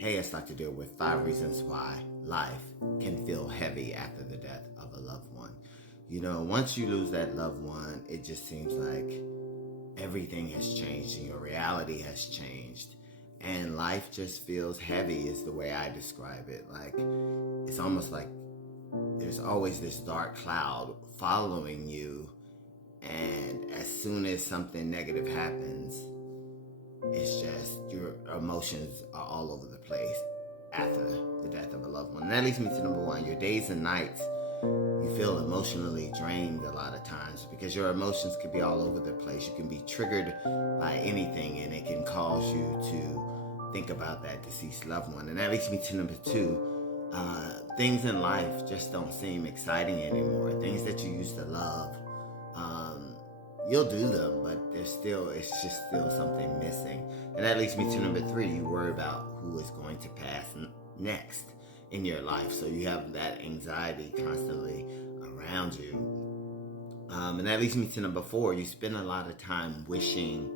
Hey, it's Dr. Deal with 5 reasons why life can feel heavy after the death of a loved one. You know, once you lose that loved one, it just seems like everything has changed and your reality has changed. And life just feels heavy, is the way I describe it. Like, it's almost like there's always this dark cloud following you. And as soon as something negative happens, it's just your emotions are all over the place after the death of a loved one. And that leads me to number one, your days and nights. You feel emotionally drained a lot of times because your emotions can be all over the place. You can be triggered by anything and it can cause you to think about that deceased loved one. And that leads me to number two, things in life just don't seem exciting anymore. Things that you used to love, you'll do them, but it's just still something missing. And that leads me to number three, you worry about who is going to pass next in your life. So you have that anxiety constantly around you. And that leads me to number four, you spend a lot of time wishing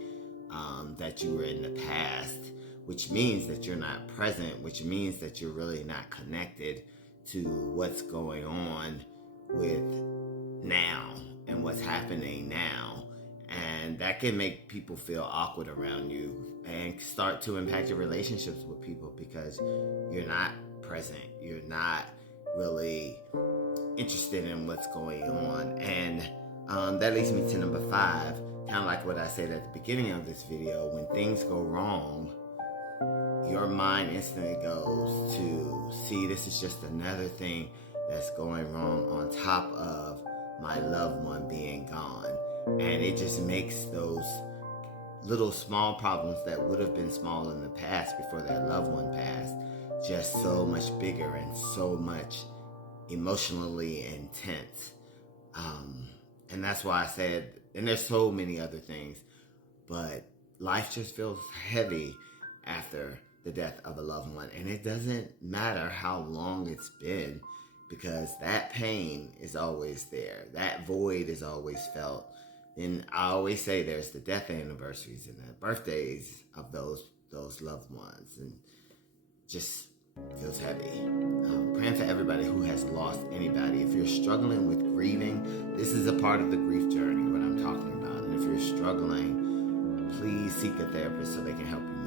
that you were in the past, which means that you're not present, which means that you're really not connected to what's going on with now and what's happening now. And that can make people feel awkward around you and start to impact your relationships with people because you're not present. You're not really interested in what's going on. And that leads me to number five, kind of like what I said at the beginning of this video. When things go wrong, your mind instantly goes to, see, this is just another thing that's going wrong on top of my loved one being gone. And it just makes those little small problems that would have been small in the past before their loved one passed just so much bigger and so much emotionally intense. And that's why I said, and there's so many other things, but life just feels heavy after the death of a loved one. And it doesn't matter how long it's been, because that pain is always there. That void is always felt. And I always say there's the death anniversaries and the birthdays of those loved ones, and just feels heavy. Praying for everybody who has lost anybody. If you're struggling with grieving, this is a part of the grief journey, what I'm talking about. And if you're struggling, please seek a therapist so they can help you